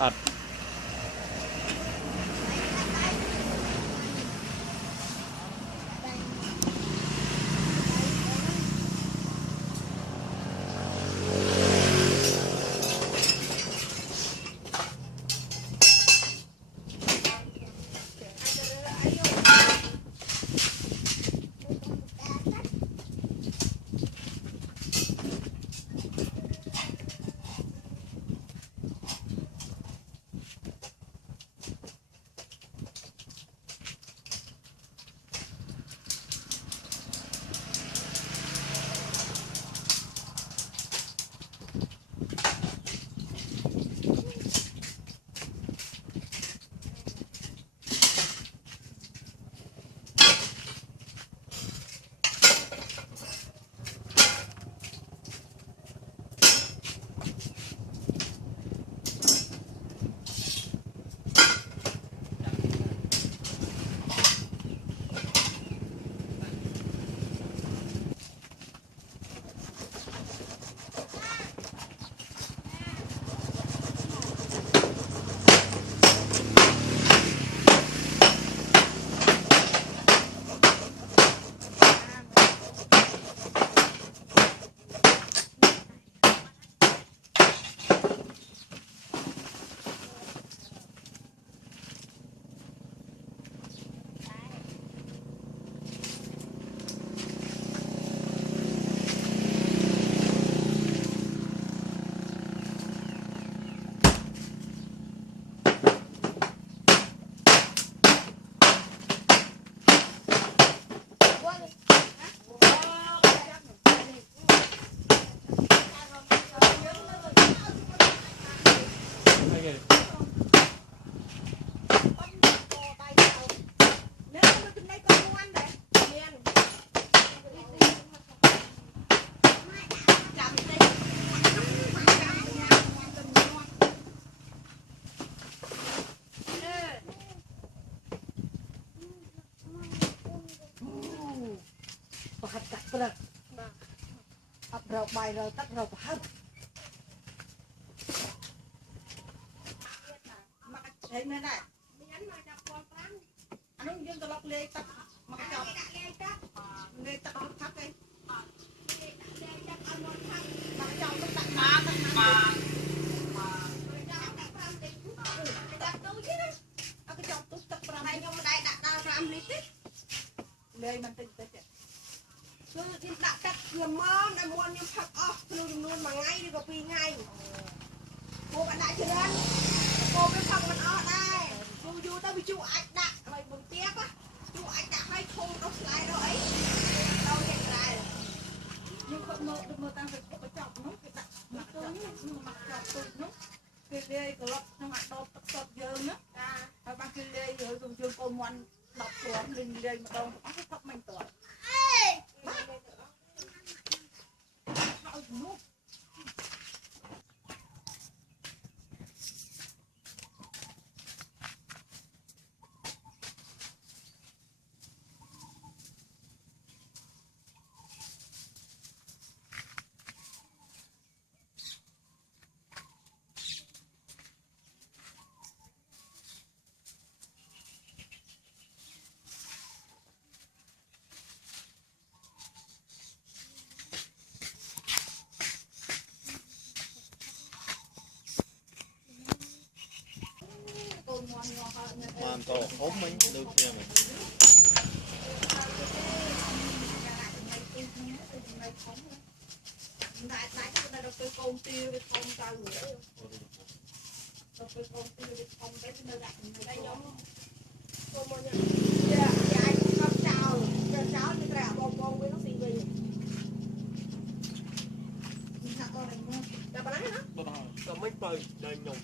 อัดหัดกัดเปลือกอับเราใบเราตัดเราหัดมาใช้ไม่ได้อันนู้นยืนตลอดเลยตัดมากระจอกเลยตัดรถทับเลยมากระจอกต้องตัดมาตัดมาเอากระจอกตุ๊กตัดปลาให้ยังไม่ได้ดักดาวรำนิดเลยมันติดติดคือกินดักดักละม้อนไอ้มวนยังพักออกคือจำนวนมาไงดีกว่าปีไงโบกันได้เชิญโบไปพักมันออกได้อยู่ต้องไปจูอัดดักอะไรบนเตี้ยปะจูอัดดักให้โทงเราสไลด์เราไอ้เราเห็นไรnhưng không mơ tăng phải có chọc nó cái đặt mặt tôi nhưng mặt chọc tôi nó cái đây có lọc nó mặt đau tật tật dơ nữa và bằng cái đây rồi dùng trường cô ngoan đọc xuống lên đây mà đâu có cái tóc mình tuổi no. มันโตอมมันดูเพียงđại đại cái này đầu tư công tiêu với công tao nữa đầu tư công tiêu với công cái nơi đặt nơi đây giống công mọi người dạ dạ con chào ตัวหน่อย ก็ไม่เปิดเดินหนุ่ม